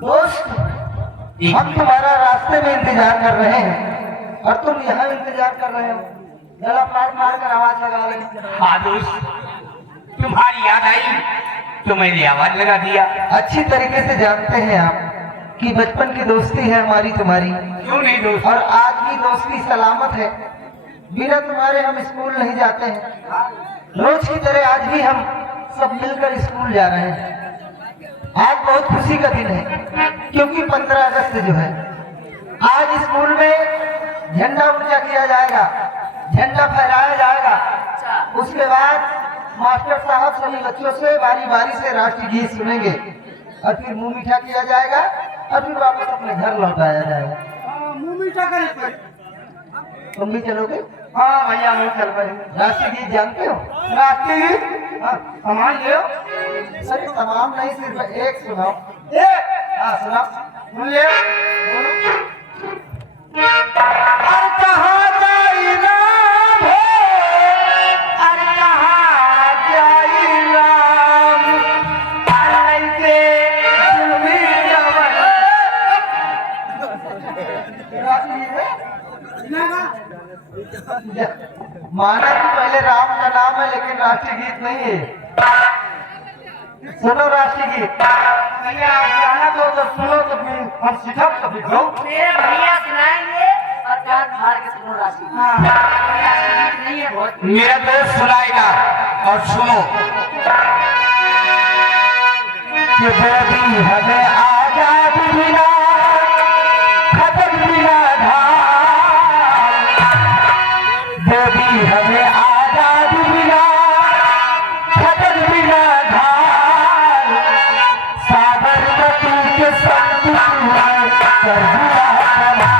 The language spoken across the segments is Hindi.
दोस्त, हम तुम्हारा रास्ते में इंतजार कर रहे हैं और तुम यहाँ इंतजार कर रहे हो। जरा पैर मार कर आवाज लगा ले। हाँ दोस्त, तुम्हारी याद आई तो मैंने आवाज लगा दिया। अच्छी तरीके से जानते हैं आप कि बचपन की दोस्ती है हमारी तुम्हारी। क्यों नहीं दोस्त? और आज की दोस्ती सलामत है। बिना तुम्हारे हम स्कूल नहीं जाते हैं। रोज की तरह आज भी हम सब मिलकर स्कूल जा रहे हैं। आज बहुत खुशी का दिन है क्योंकि 15 अगस्त जो है, आज स्कूल में झंडा ऊंचा किया जाएगा, झंडा फहराया जाएगा। उसके बाद मास्टर साहब सभी बच्चों से बारी बारी से राष्ट्रीय गीत सुनेंगे और फिर मुंह मीठा किया जाएगा और फिर वापस अपने घर लौटाया जाएगा। मुंह मीठा करे तुम भी चलोगे? हाँ भैया मैं चल पाए। राष्ट्रीय गीत जानते हो? राष्ट्रीय गीत सामान ले सर तमाम नहीं, सिर्फ एक सुनाओ। हाँ सुनाओ। सुन ले। अरे कहाँ जाई राम हो, अरे कहाँ जाई राम, अरे से जुल्मी जवन। माना कि पहले राम का नाम है लेकिन राष्ट्रीय गीत नहीं है। सुनो राष्ट्रीय गीत। भैया आप गाना तो सुनो तो फिर हम सिखब तो फिर गाओ। मेरे भैया सुनाएंगे और कान फाड़ के सुनो राशि। नहीं है बहुत। मेरा दोस्त सुनाएगा और सुनो। कि बेबी हमें आजादी बिना खतम बिना ढाल, बेबी हमें आजादी बिना खतम बिना ढाल, साबरमती के संग तुमने कर दिया कमाल,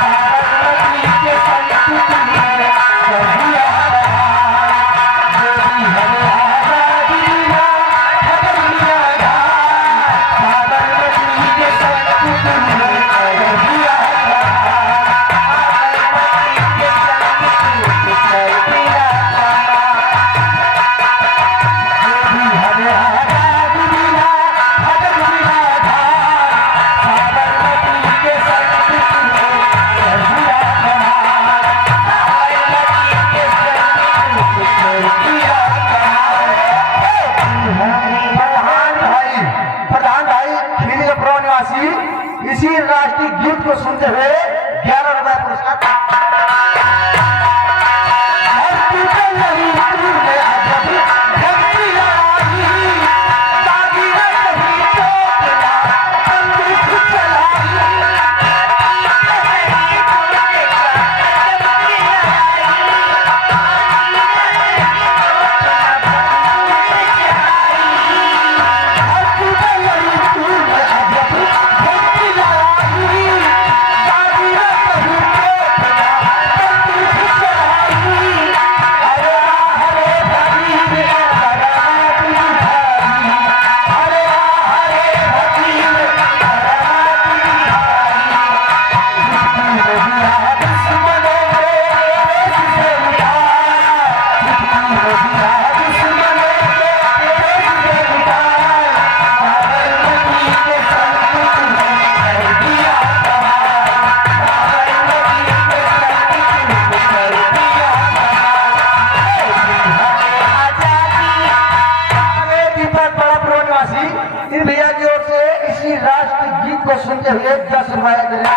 साबरमती के संग तुमने कर दिया कमाल, बेबी हमें आजादी बिना खतम बिना ढाल, साबरमती के संग तुमने कर दिया कमाल, साबरमती के संग तुमने कर दिया इसी राष्ट्रीय गीत को सुनते हुए 11 रुपए पुरस्कार। इन भैया की ओर से इसी राष्ट्रीय गीत को सुनते हुए 10 रुपया देने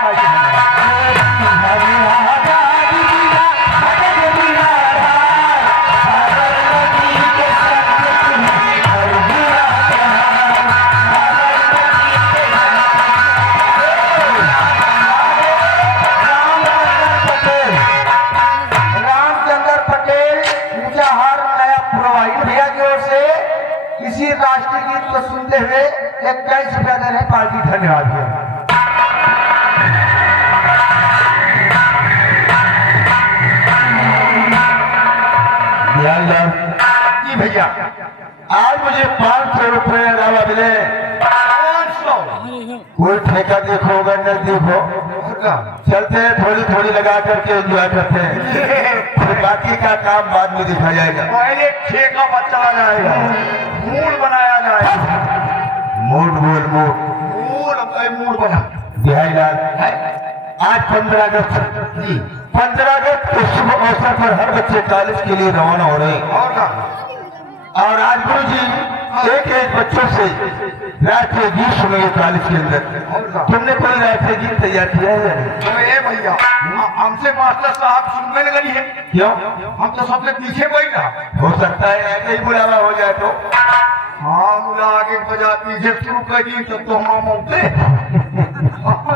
रामचंद्र पटेल ऊंचाहार नया पुरवा, इन भैया की ओर से इसी राष्ट्रीय गीत को सुनते हुए 21 रुपया दे रहे पार्टी। धन्यवाद जी भैया। आज मुझे 500 रुपये अलावा मिले। 500 कोई ठेका देखो अगर नजदीक हो चलते हैं, थोड़ी थोड़ी लगा करके एंजॉय करते हैं, फिर बाकी का काम बाद में दिखा जाएगा। पहले ठेका बचा जाएगा, मूड बनाया जाएगा। मूड बोल मूड। मूड अब तो मूड बना बिहारीलाल, आज 15 अगस्त 15 अगस्त के शुभ अवसर पर हर बच्चे कॉलेज के लिए रवाना हो रहे हैं। और का और आज गुरु जी एक एक बच्चों से राष्ट्रीय गीत सुनेंगे कॉलेज के अंदर। तुमने कोई राष्ट्रीय गीत तैयार किया है या नहीं? तो ये भैया हमसे मास्टर साहब सुनने लगी है। क्यों? हम तो सबसे पीछे बैठा। हो सकता है ऐसे ही बुलावा हो जाए तो। हाँ मुला आगे बजा पीछे शुरू कर दी तब तो हम उठते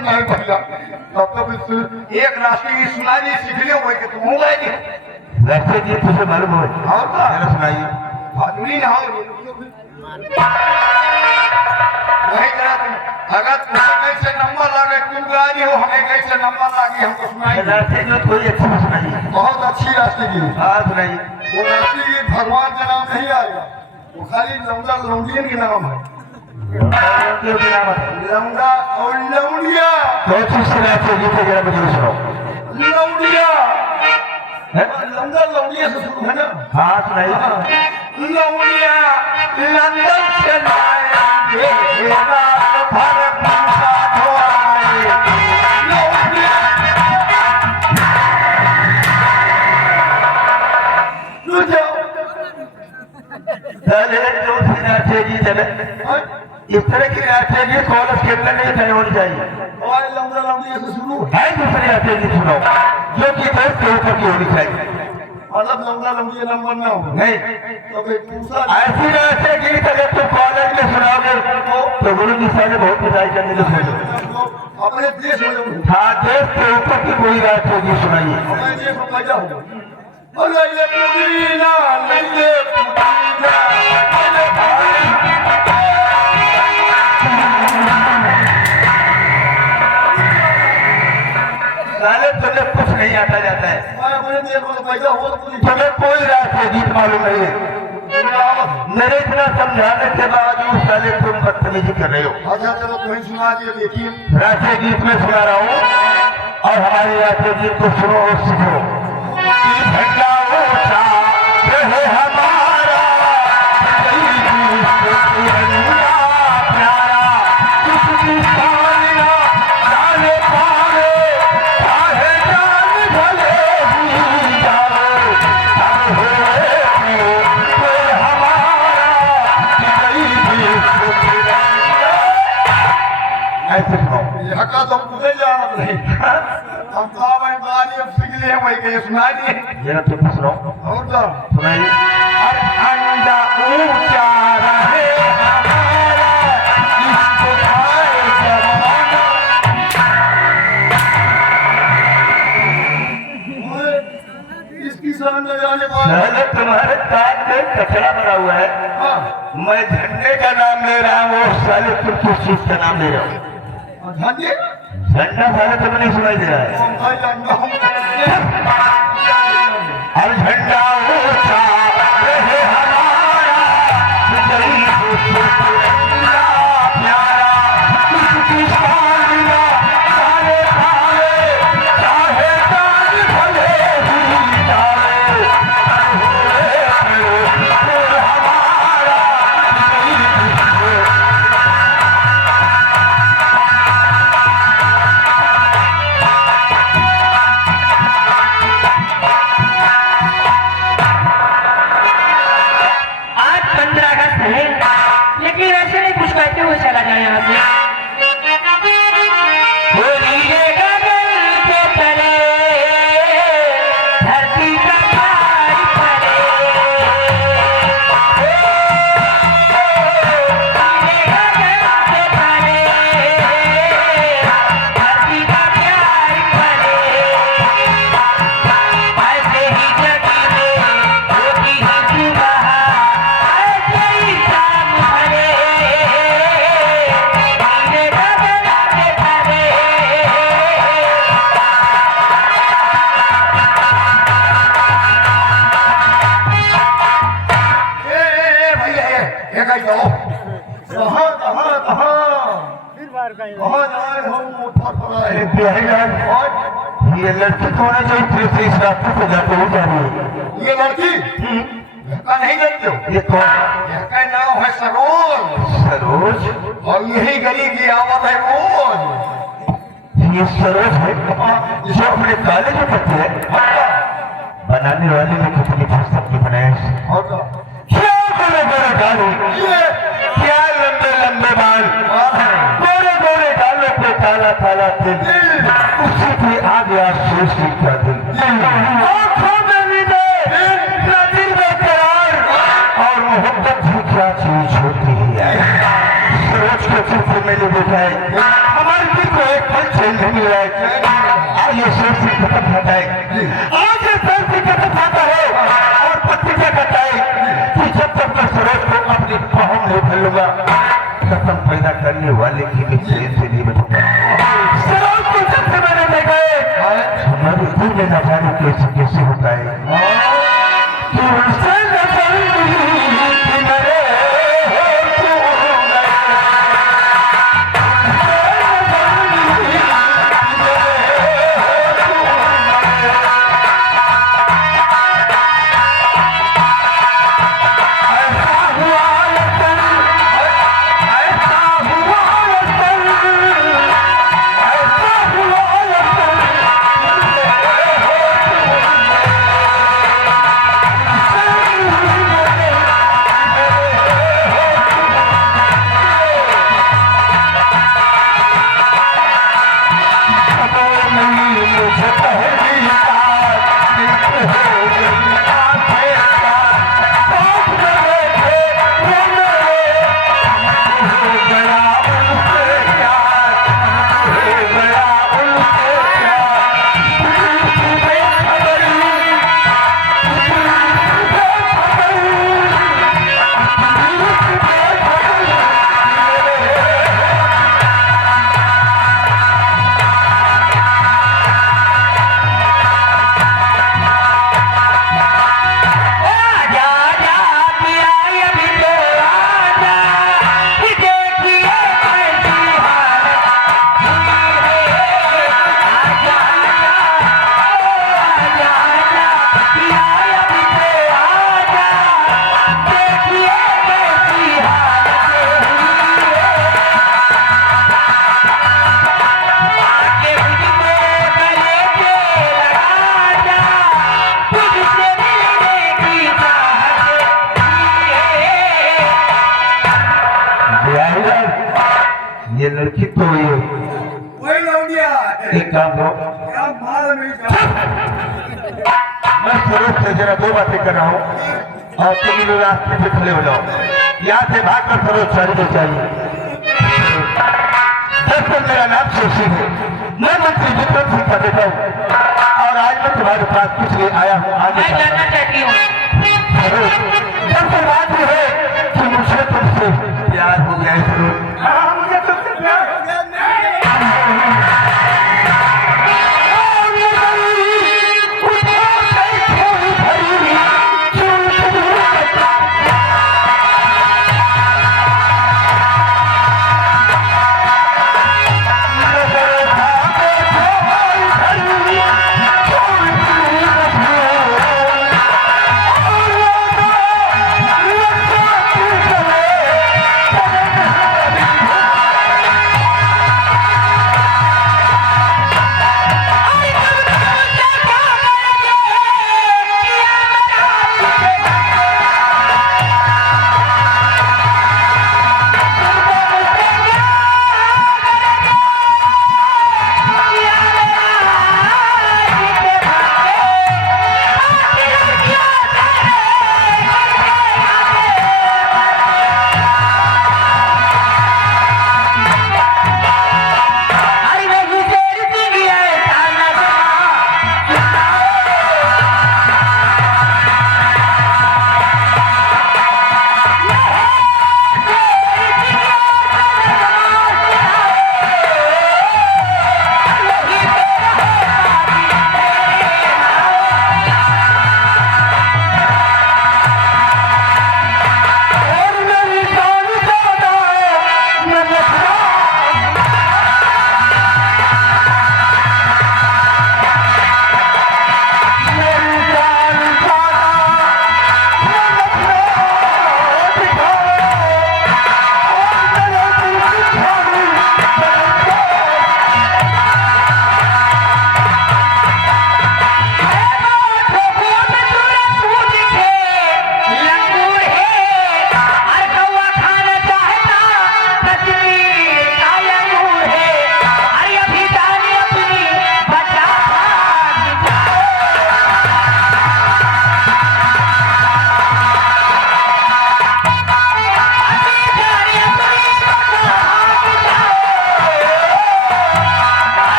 नहीं भैया। तब तो फिर एक राष्ट्रीय गीत सुनाई सीख लियो भाई के तुम हो गए। राष्ट्रीय गीत तुझे मालूम हो? और का जरा सुनाइए। हाजुरी ना हो वही करा तुम। अगर तुम्हें कैसे नंबर लगे तुम गाड़ी हो हमें कैसे नंबर लगे हमको सुनाई। राष्ट्रीय गीत कोई अच्छी सुनाइए। बहुत अच्छी राष्ट्रीय गीत। हाँ सुनाइए। वो राष्ट्रीय गीत भगवान का नाम नहीं आएगा, वो खाली लौंडा लौंडियन के नाम है। लौंडा और लौंडिया। कौन सी राष्ट्रीय गीत है जरा मुझे सुनाओ। लौंडिया है? लौंडा लौंडिया से शुरू है ना। हाँ सुनाइए। लौंडिया लंदन से लाएंगे रात भर पूजा धोआए। लौंडिया रुझो दूसरी राष्ट्रीय गीत है इस तरह की राष्ट्रीय गीत कॉलेज के अंदर नहीं खड़े होनी चाहिए। और लौंडा लौंडिया से शुरू है दूसरी राष्ट्रीय गीत सुनाओ जो कि देश के ऊपर की होनी चाहिए। मतलब लौंडा लौंडिया नंबर ना हो। नहीं तो भाई दूसरा ऐसी राष्ट्रीय गीत अगर तुम कॉलेज में सुनाओगे तो गुरु जी साहब बहुत पिटाई करने को सोचो। अपने देश में हाँ देश के ऊपर की कोई राष्ट्रीय गीत सुनाइए। अपने देश में पैदा हो। लैले पुदीना लैले पुदीना लैले साले तुम्हें कुछ नहीं आता जाता है। मैं अपने देश में पैदा हो तुम्हें कोई राष्ट्रीय गीत मालूम नहीं है। मेरे इतना समझाने के बावजूद साले तुम बदतमीजी कर रहे हो। अच्छा चलो तुम्हें सुना दिया देखिए। राष्ट्रीय गीत में सुना रहा हूँ और हमारे राष्ट्रीय गीत को सुनो और सीखो। झंडा ऊंचा रहे हमारा प्यारा किसकी सालिया जाने पावे चाहे जान भले ही जाओ हम हुए कोई हमारा ऐसे सुनो। यह का तो मुझे जानत नहीं। हम साहब हैं गाड़ी अब सीख लिए वही के सुना दिए। जरा तुम सुनाओ। और क्या सुनाइए। झंडा ऊंचा रहे हमारा इसको खाए जमाना। इसकी समझ न जाने पाए। पहले तुम्हारे कान में कचरा भरा हुआ है। मैं झंडे का नाम ले रहा हूँ और साले तुम किस चीज का नाम ले रहे हो? झंडे झंडा साले तुम्हें नहीं सुनाई दे रहा है। हम भाई झंडा और झंडा ऊंचा रहे हमारा प्यारा किसकी सालिया जाने पावे चाहे जान भले ही जाए हमारा। आज 15 अगस्त है, लेकिन ऐसे नहीं कुछ कहते हुए चला जाए यहाँ से। होली रे गगन के तले, धरती का प्यार पड़े। होली रे गगन के तले, धरती का प्यार पड़े। ऐसे ही जगी में होती ही सुबह, ऐसे ही शाम भले। नीले गगन के तले। भैया ये कहीं जाओ। कहाँ कहाँ कहाँ कहाँ जा रहे हो? मोटा पड़ा है। बिहारीलाल, ये लड़की कौन है जो इस रास्ते से जाते हुए जा रही है? ये लड़की का नहीं जानते हो? ये कौन? इसका नाम है सरोज। सरोज। सरोज और यही गली की आवत है रोज। ये सरोज है जो अपने कॉलेज में पढ़ती है। बनाने वाले ने कितनी फुर्सत की बनाया। और तो क्या बड़े बड़े गालों, क्या लंबे लंबे बाल, गोरे गोरे गालों पे काला काला तिल, उसी पे आ गया सोची का दिल। आंखों में नींदें, ना दिल में करार, और मोहब्बत भी क्या चीज होती है। सरोज को चित्र में ले देखा है, हमारे दिल को एक पल चैन नहीं मिल रहा है। आज ये सर से खत्म खाता है, आज ये सर से खत्म खाता है, और पत्ती क्या कहता है कि जब तक मैं सरोज को अपनी बाहों में भर लूंगा, कसम पैदा करने वाले की भी चैन से नहीं बचूंगा। सरोज को जब से मैंने देखा है, हमारे दिल में न जाने कैसे कैसे होता है कि उससे न जाने कि मेरे ये लड़की तो ये वही लौंडिया है। एक काम करो, क्या माल मिल जाए। मैं सरोज से जरा दो बातें कर रहा हूँ और तुम लोग रास्ते पे खड़े हो जाओ। यहाँ से भागकर सरोज चढ़ के चाहिए। दरअसल मेरा नाम शशि है, मैं मंत्री विक्रम सिंह का बेटा हूँ और आज मैं तुम्हारे पास कुछ लिए आया हूँ। आगे मैं जानना चाहती हूँ। दरअसल बात यह है कि मुझे तुमसे प्यार हो गया है सरोज। हाँ, मुझे तुमसे प्यार हो गया। नहीं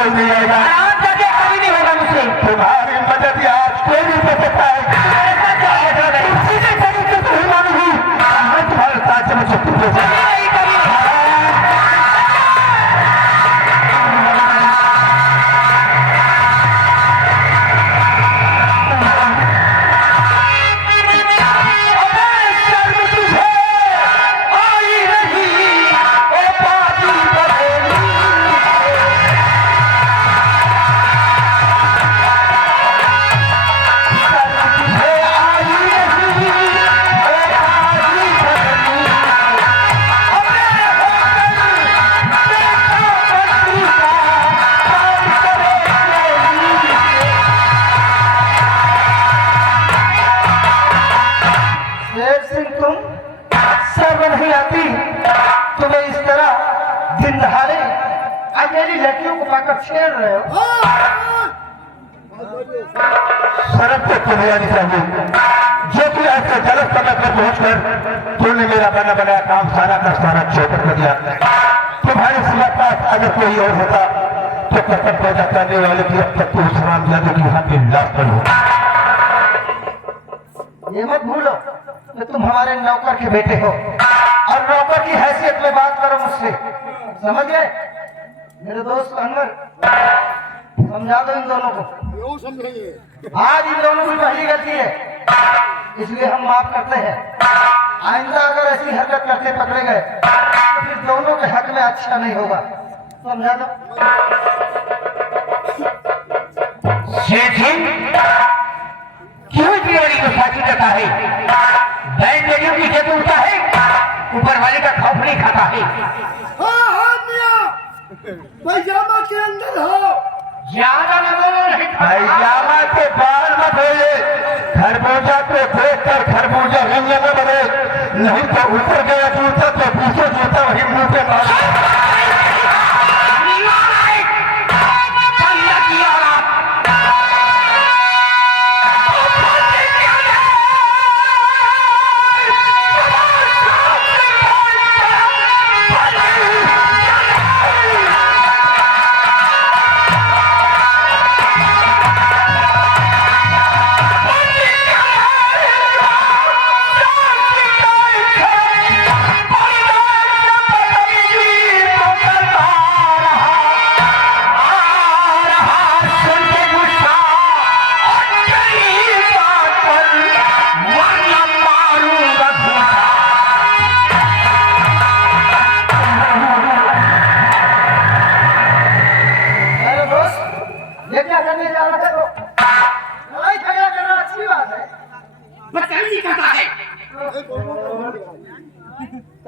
कोई नहीं आएगा। आराम करके कभी नहीं होगा मुझसे। तुम्हारी मदद आज कोई नहीं कर सकता है। सीधे तरीके से ही मानूंगी। मैं तुम्हारे साथ चल सकती हूँ। शेर सिंह तुम शर्म नहीं आती तुम्हें इस तरह दिन दहाड़े अकेली लड़कियों को पाकर छेड़ रहे हो। शर्म तो तुम्हें आनी चाहिए जो कि ऐसे गलत समय पर पहुंचकर तुमने मेरा बना बनाया काम सारा का सारा चौपट कर दिया। तुम्हारे सिवा पास अगर कोई और होता तो कसम पैदा करने वाले की अब तक तो उस राम यादव की यहाँ की लाश पर हो। ये मत भूलो कि तुम हमारे नौकर के बेटे हो और नौकर की हैसियत में बात करो मुझसे, समझ गए? मेरे दोस्त अनवर, समझा दो इन दोनों को। आज इन दोनों की पहली गलती है, इसलिए हम माफ करते हैं। आइंदा अगर ऐसी हरकत करते पकड़े गए तो फिर दोनों के हक में अच्छा नहीं होगा, समझा दो। शेर सिंह क्यों इतनी बड़ी गुस्ताखी करता है? बैन बेटियों की इज्जत उठता है, ऊपर वाले का खौफ नहीं खाता है। पैजामा के अंदर हो। ज्यादा न बोलो, नहीं पैजामा के बाल मत होइए। खरबूजा को देखकर खरबूजा हिंगे में बने, नहीं तो ऊपर गया जूता तो पीछे जूता वही मुंह पे मारा।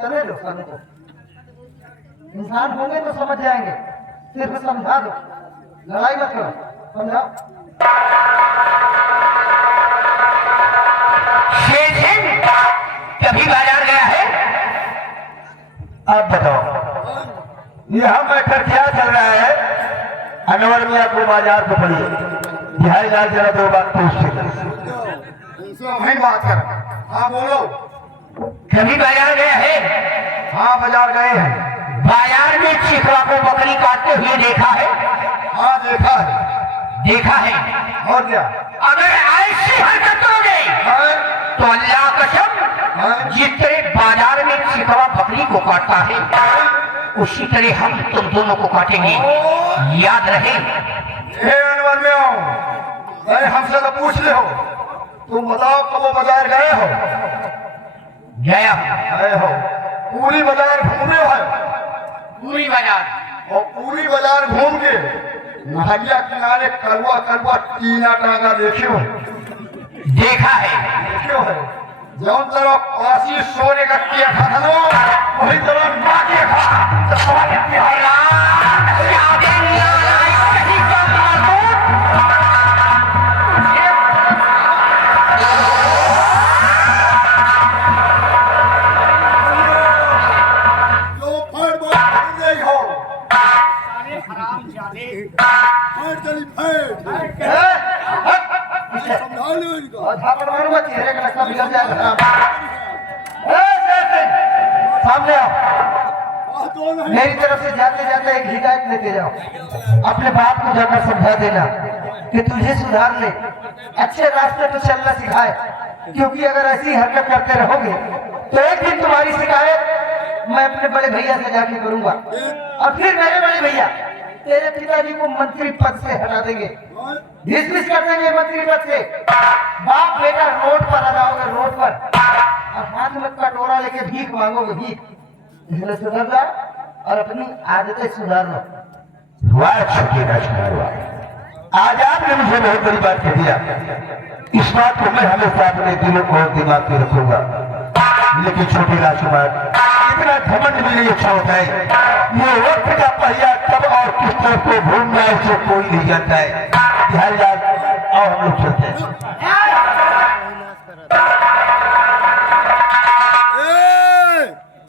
चले लो सबको, इंसान होंगे तो समझ जाएंगे, सिर्फ समझा दो, लड़ाई मत करो, समझाओ। शेर सिंह कभी बाजार गया है? अब बताओ यहाँ बैठकर क्या चल रहा है? अनवर मियाँ को बाजार को पड़ी ध्यान लाल जरा दो बात पूछते वही बात कर। हाँ बोलो। कभी बाजार गया है? हाँ बाजार गए हैं। बाजार में चिकवा को बकरी काटते हुए देखा है? हाँ देखा है। देखा है। और क्या? अगर ऐसी हरकत करोगे तो अल्लाह कसम जिस तरह बाजार में चिकवा बकरी को काटता है उसी तरह हम तुम दोनों को काटेंगे, याद रहे। हे अनवर में आओ, अरे हमसे तो पूछ ले हो, तुम बताओ कब वो बाजार गए हो? गया गए हो। पूरी बाजार घूमे हो? पूरी बाजार। और पूरी बाजार घूम के नहरिया किनारे कलवा कलवा टीना टांगा देखे हो? देखा है। देखे हो? जौन तरफ काशी सोने का किया था ना वही तरफ माँ के खा तो सवाल चेहरे का नक्शा बिगड़ जाएगा। सामने आओ। मेरी तरफ से जाते जाते एक हिदायत लेके जाओ। अपने बाप को जाकर समझा देना कि तुझे सुधार ले, अच्छे रास्ते पे चलना सिखाए, क्योंकि अगर ऐसी हरकत करते रहोगे तो एक दिन तुम्हारी शिकायत मैं अपने बड़े भैया से जाके करूंगा, और फिर मेरे बड़े भैया तेरे पिताजी को मंत्री पद से हटा देंगे, डिसमिस कर देंगे मंत्री पद से। बाप बेटा रोड पर आ जाओगे, रोड पर, और हाथ में कटोरा लेके भीख मांगोगे, भीख। इसलिए सुधर जाओ और अपनी आदतें सुधार लो। वाह छोटी राजकुमार, आज आपने मुझे बहुत बड़ी बात कह दिया। इस बात को मैं हमेशा अपने दिलों को दिमाग में रखूंगा। लेकिन छोटी राजकुमार, इतना घमंड भी नहीं अच्छा होता है। ये वक्त का पहिया कब और किस तरफ को घूमना है उसे कोई नहीं जानता है। ध्यान याद, और हम लोग चलते हैं।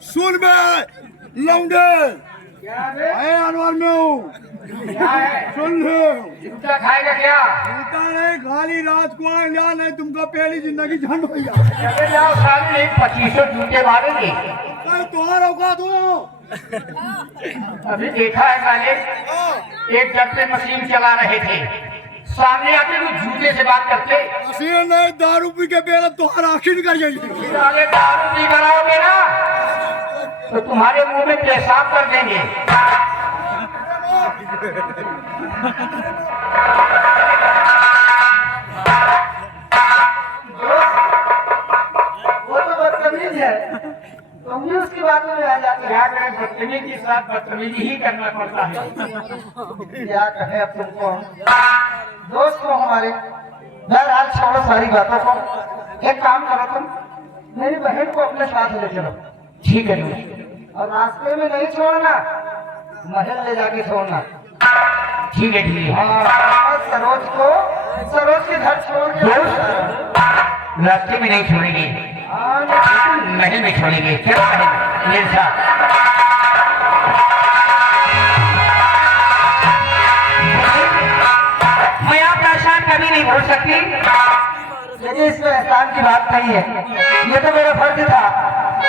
सुन बे लौंडे, अनवर में हूँ, सुन लो। जूता खाएगा क्या? जूता नहीं, खाली राजकुमार लिया, नहीं तुमको पहली जिंदगी झंड भैया। चले जाओ, सामने 2500 जूते मारेंगे। तुम्हारा औकात हो। अभी देखा है मैंने, एक जब पे मशीन चला रहे थे, सामने आके वो जूते से बात करते। मशीन नहीं, दारू पी के बेरा तुम्हारा आखिर कर जाएगी। साले दारू पी कराओगे ना तो तुम्हारे मुंह में पेशाब कर देंगे। वो तो बदतमीज है, तुम भी उसकी बातों में आ जाते हो। क्या करें, बदतमीजी के साथ बदतमीजी ही करना पड़ता है। क्या कहें अब तुमको, दोस्त हो हमारे। बहरहाल छोड़ो सारी बातों को, एक काम करो, तुम मेरी बहन को अपने साथ ले चलो। ठीक है दोस्त, और रास्ते में नहीं छोड़ना, महल ले जाके छोड़ना। ठीक है ठीक है। हाँ, सरोज के घर छोड़ के दोस्त, रास्ते में नहीं छोड़ेंगे, हाँ, महल में छोड़ेंगे। क्या करें मेरे साथ? मैं आपका एहसान कभी नहीं भूल सकती। देखिए, इसमें एहसान की बात नहीं है, ये तो मेरा फर्ज था,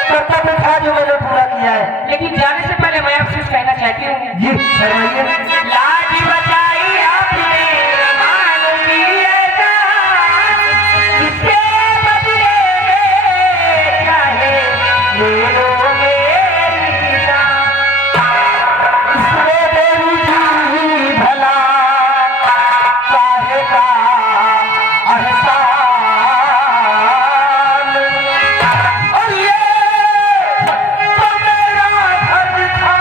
कर्तव्य था जो मैंने पूरा किया है। लेकिन जाने से पहले मैं आपसे कुछ कहना चाहती हूँ। जी फरमाइए। लाज बचाई आपने, मानवी ऐसा, इसके बदले में चाहे ले लो मेरी जान। इसमें मेरी जी भला चाहे का एहसान, और ये तो मेरा फर्ज था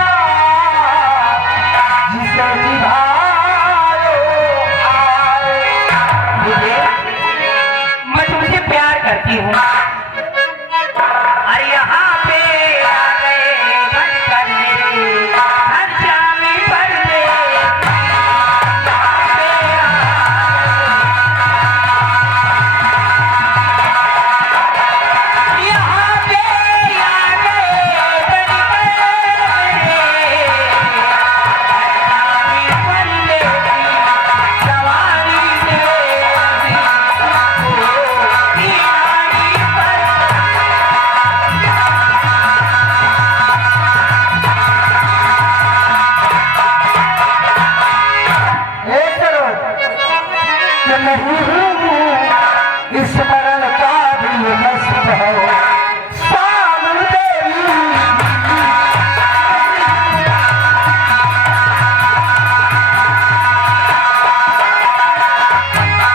जिसे निभाओ आए। मुझे, मैं तुमसे प्यार करती हूँ, और यहाँ पे आ गए बनकर मेरे हर जामी पर्दे। यहाँ पे आ गए बनकर मेरे हर जामी पर्दे। जवानी तेरी दीवानी पर एक करो कि नहीं हूँ इस मरण का भी मस्त हो, शाम तेरी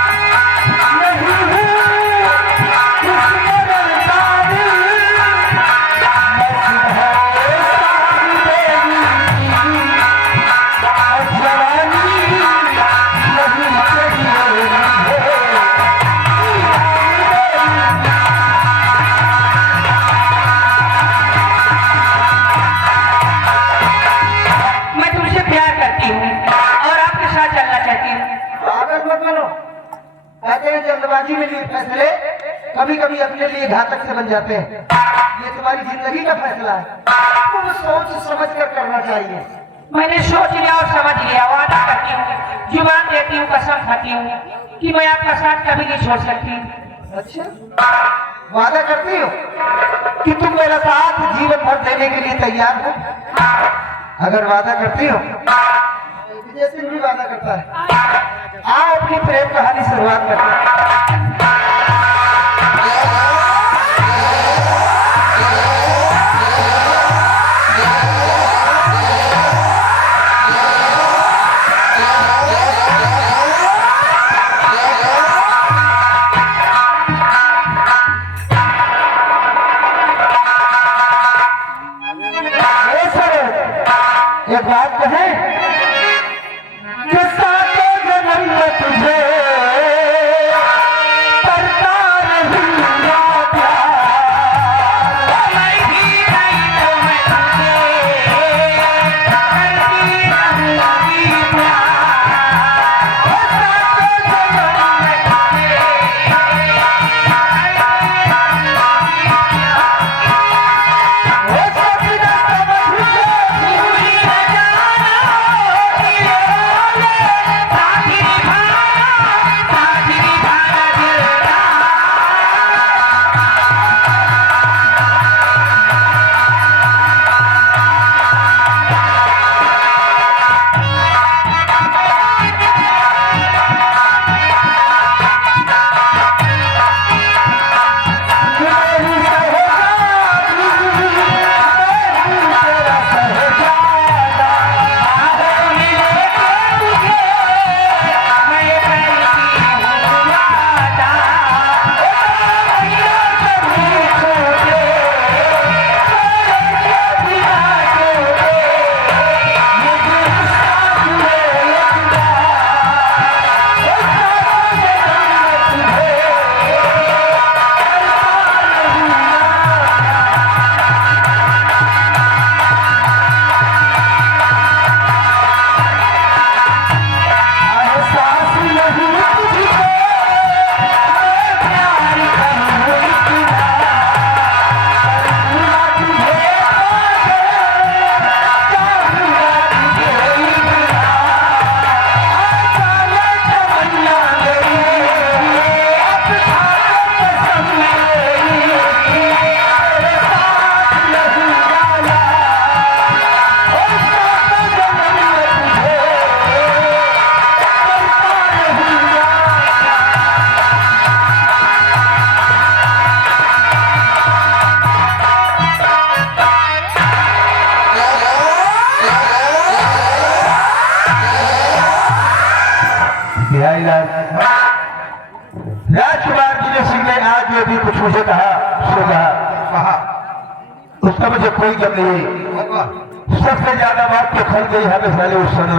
नहीं हूँ इस मरण का भी मस्त हो, शाम तेरी और जवानी नहीं तेरी मैं तुमसे प्यार करती हूँ और आपके साथ चलना चाहती हूँ। पागल मत बनो। कहते हैं जल्दबाजी में लिए फैसले कभी कभी अपने लिए घातक से बन जाते हैं। ये तुम्हारी जिंदगी का फैसला है, तुम सोच समझ कर करना चाहिए। मैंने सोच लिया और समझ लिया, वादा करती हूँ, जुबान देती हूँ, कसम खाती हूँ कि मैं आपका साथ कभी नहीं छोड़ सकती। अच्छा, वादा करती हो कि तुम मेरा साथ जीवन भर देने के लिए तैयार हो? अगर वादा करती हो, विजय सिंह भी वादा करता है। आओ अपनी प्रेम कहानी शुरुआत करते हैं। एक बात कहे कि सातों जन्म में तुझे करता रहूंगा प्यार। मैं भी नहीं तो मैं तुझे करती रहूंगी प्यार। सातों जन्म में तुझे वो सब न समझ के भूली न जाना दिल वाले, साथ निभाना दिल का। मेरी सहजादी, मेरी तेरा सहजादा। मिले तुझे मैं करती हूँ वादा। भैया कभी छोटे, छोड़ेंगे बिना छोटे, मुझे इसका जुए लगता। वो सातों जन्म में तुझे एहसास नहीं तुझको, मैं प्यार करूँ इतना, करूँगा तुझे पागल, चाहूँगा तुझे इतना। जाने तमन्ना मेरी, अब खाके कसम मेरी, तेरे साथ नहीं वाला, और सातों जन्म में तुझे राजकुमार विजय सिंह ने आज जो भी कुछ मुझे कहा सो कहा, उसका मुझे कोई गम नहीं। सबसे ज्यादा बात तो खल गई हमें साले उस समय